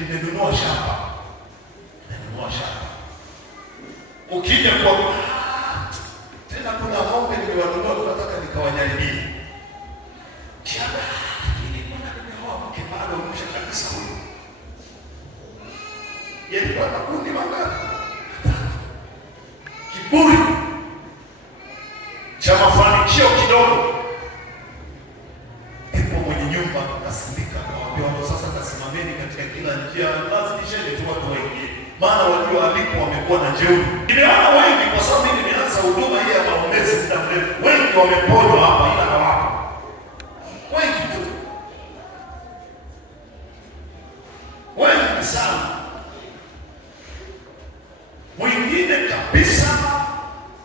nimenunua shamba. Ukija kwa tena kuna ng'ombe niliwanunua tunataka nikawajaribie. Kiaba nilikuwa nimeoa mke bado mwisho kabisa huyo. Yeye kwa makundi mangapi? Kiburi cha mafanikio kidogo. Ndipo mwenye nyumba akasindika akawaambia watu sasa kasimameni katika kila njia, lazimisheni tu watu waingie. Maana wajua alipo wamekuwa na jeuri. Niliona wengi kwa sababu mimi nimeanza huduma hii ya maombezi muda mrefu. Wengi wameponywa hapa ila hawako. Wengi tu. Wengi sana. Mwingine kabisa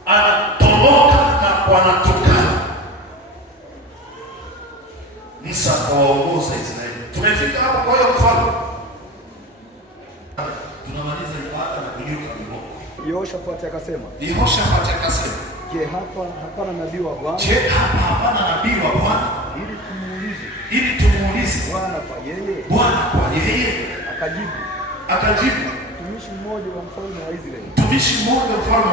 anatoroka na wanatokana. Musa akawaongoza Israeli. Tumefika hapo kwa hiyo mfano. Tunamaliza ibada na kunyuka mikono. Yehoshafati akasema, Je, hapana nabii wa Bwana? Hapana nabii wa Bwana? Ili tumuulize Bwana kwa yeye. Akajibu mtumishi mmoja wa mfalme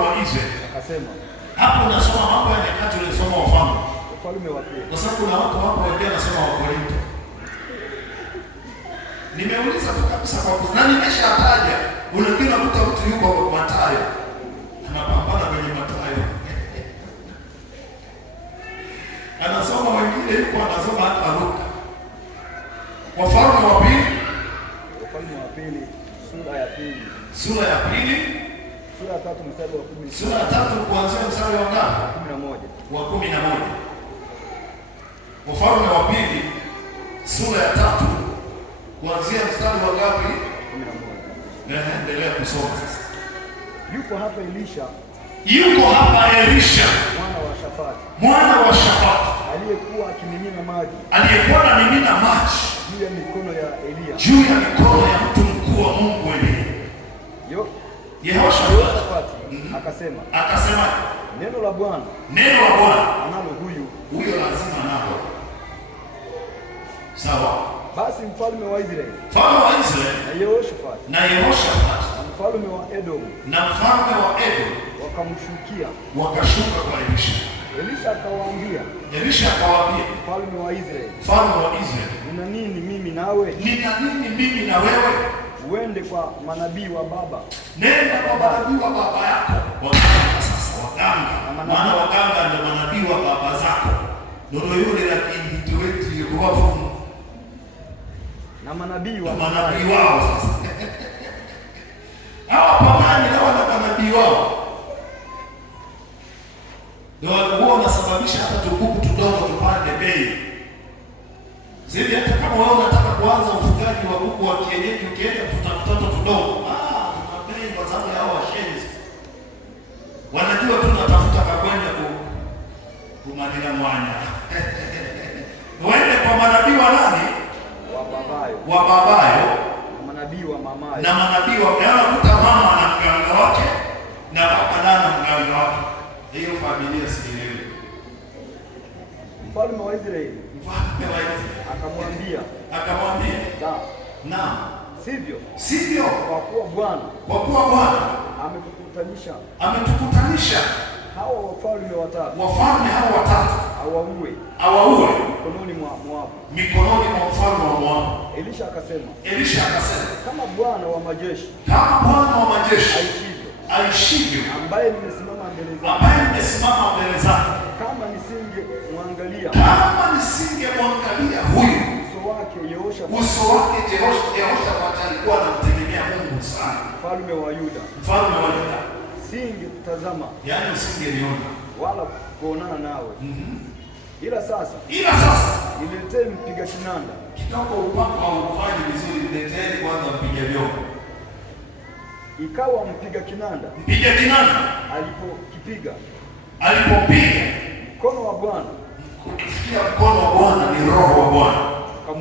wa Israeli. Akasema, hapo unasoma mambo ya Nyakati, unasoma Wafalme. Wafalme wa pili. Kwa sababu kuna watu hapo wengine wanasoma Wakorintho. Nimeuliza tu kabisa kwa na nimeshataja. Unakuta mtu yuko Mathayo. Anapambana kwenye Mathayo. Anasoma wengine yuko anasoma hata Luka. Wafalme wa pili. Sura ya pili. Sura ya 3 mstari wa 10. Sura ya 3 kuanzia mstari wa ngapi? 11. Wa 11. Wafalme wa pili sura ya 3 kuanzia mstari wa ngapi? 11. Endelea kusoma sasa. Yuko hapa Elisha mwana wa Shafati aliyekuwa akimimina maji juu ya mikono ya mtu mkuu wa Mungu Elia. Yehoshafati akasema neno la Bwana analo huyo lazima nalo. Sawa. Basi mfalme wa Israeli na Yehoshafati na mfalme wa Edom wakashuka kwa Elisha. Elisha akawaambia mfalme wa Israeli, nina nini mimi na wewe? Uende kwa manabii wa baba. Nenda kwa manabii wa baba yako. Waganga sasa, maana waganga ndio manabii wa baba zako. Ndio yule lakini tuweti yuko na manabii wao sasa. Hawa pamani na wana manabii wao. Ndio wao wanasababisha hata tukuku tudogo tupande bei. Zile hata kama wewe unataka kuanza ufugaji wa kuku wa kienyeji, ukienda tutakutana tudogo. Tunapenda kwa sababu ya hao washenzi. Wanajua tu natafuta kakwenda kumanila mwanya. Uende kwa manabii wa nani? Wa babayo. Na manabii wa kuta mama na mganga wake na baba na mganga wake. Hiyo familia sielewi. Mfalme wa Israeli akamwambia na sivyo kwa kuwa Bwana ametukutanisha hawa wafalme hao watatu awaue mikononi mwa mfalme wa Moabu. Elisha akasema kama Bwana wa majeshi aishivyo ambaye nimesimama mbele zake, kama nisingemwangalia huyu uso wake Yehoshafati alikuwa anamtegemea Mungu sana. Mfalme wa Yuda singetazama, yani usingeliona wala kuonana nawe. Ila sasa niletee mpiga kinanda. Kidogo upako haufanyi vizuri, nileteni kwanza mpiga vyombo. Ikawa mpiga kinanda alipopiga mkono wa Bwana, ukisikia mkono wa Bwana ni roho wa Bwana,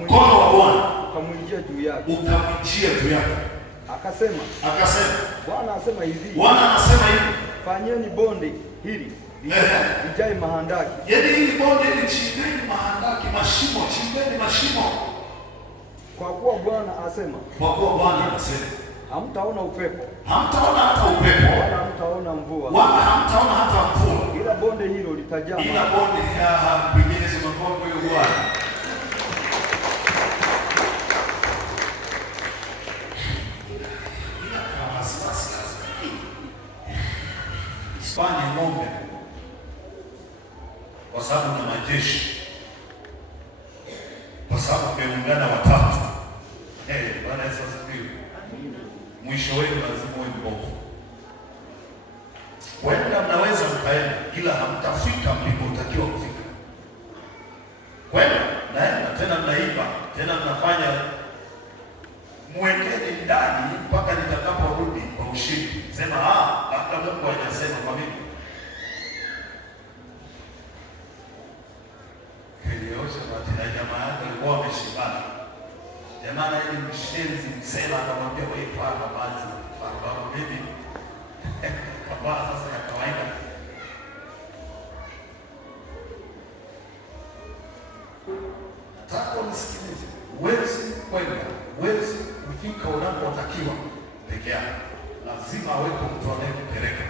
mkono wa Bwana ukamwijia juu yake. Akasema Bwana anasema hivi, fanyeni bonde hili lijae mahandaki. Yaani hili bonde hili chimbeni mahandaki, chimbeni mashimo. Kwa kuwa Bwana asema, kwa kuwa Bwana anasema, hamtaona upepo, hamtaona hata upepo, wala hamtaona mvua, wala hamtaona hata mvua, ila bonde hilo litajaa, ila bonde pengine makombe ya Bwana. Fanye ng'ombe kwa sababu na majeshi, kwa sababu umeungana watatu. Bwana Yesu asifiwe. Mwisho wenu lazima uwe mbovu. Kwenda mnaweza mkaenda, ila hamtafika mlipotakiwa kufika. Kwenda naenda tena, mnaimba tena, mnafanya mwekeni ndani mpaka nitakaporudi kwa ushindi. Sema labda Mungu hajasema kwa mimi. Kiliosha batina jamaa yake alikuwa ameshibana. Jamaa na ile mshenzi msela akamwambia wewe fanya basi, fanya baba mimi. Kama sasa ya kawaida. Nataka unisikilize. Huwezi kwenda, huwezi kufika unapotakiwa peke yako. Lazima awepo mtu anayekupeleka.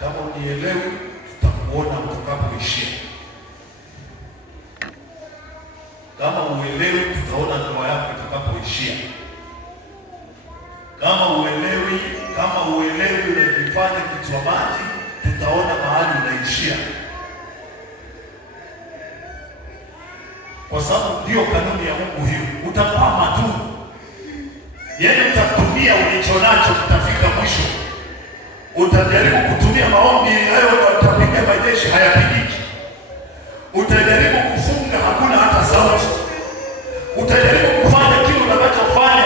Kama unielewi, tutakuona utakapoishia. Kama uelewi, tutaona ndoa yako itakapoishia. Kama uelewi unajifanya kichwa maji, tutaona mahali unaishia. Kwa sababu ndio kanuni ya Mungu hiyo. Utapama tu. Yeye utatumia ulichonacho kitafika mwisho. Utajaribu kutumia maombi hayo utapiga majeshi hayapigiki. Utajaribu kufunga hakuna hata sauti. Utajaribu kufanya kile unachofanya.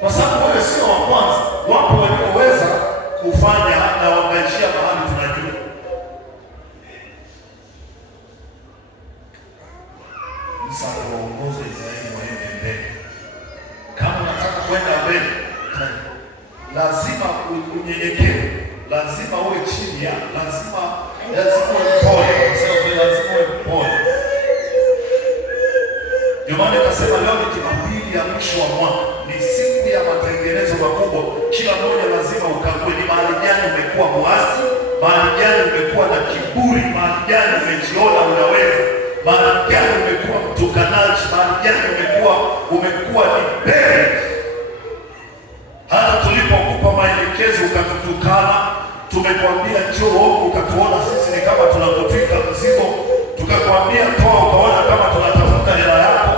Kwa sababu wewe sio wa kwanza. Wapo walioweza kufanya na wakaishia mahali tunajua. Musa aliwaongoza Israeli waende mbele. Kama unataka kwenda mbele, lazima unyenyekewe, lazima uwe chini ya, lazima uwe mpole, lazima uwe mpole. Ndio maana nikasema leo ni Jumapili ya mwisho wa mwaka, ni siku ya matengenezo makubwa. Kila mmoja lazima ukague ni mahali gani umekuwa muasi, mahali gani umekuwa na kiburi, mahali gani umejiona unaweza, mahali gani umekuwa mtukanaji, mahali gani umekuwa ni bere. Hata tulipokupa maelekezo ukatutukana, tumekwambia njoo, ukatuona sisi ni kama tunakutwika mzigo, tukakwambia toa, ukaona kama tunatafuta hela yako.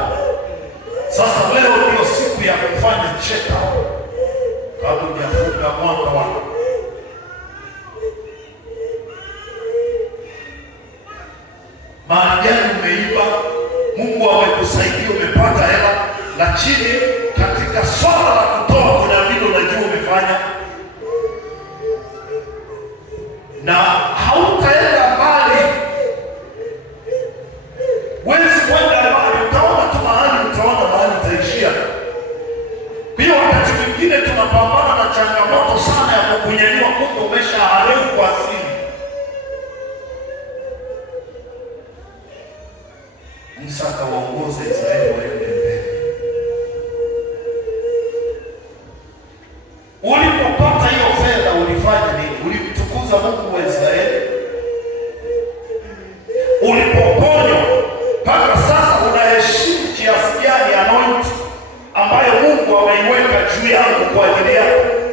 Sasa leo ndio siku ya kufanya check up kabla hujafunga mwaka wako. Mahali gani umeiba, Mungu amekusaidia umepata hela, lakini katika swala la kutoa kuna vitu unajua umefanya na hautaenda mbali. Wezi kwenda mbali, utaona tu mahali, utaona mahali utaishia. Hiyo wakati mwingine tunapambana na changamoto sana ya kukunyanyua, kumbe umeshaharibu kwa asili. Musa akawaongoza Israeli waende mbele. Ulipopata hiyo fedha ulifanya nini? Ulimtukuza Mungu wa Israeli? Ulipoponywa mpaka sasa unaheshimu kiasi gani anointing ambayo Mungu ameiweka juu yangu kwa ajili yako?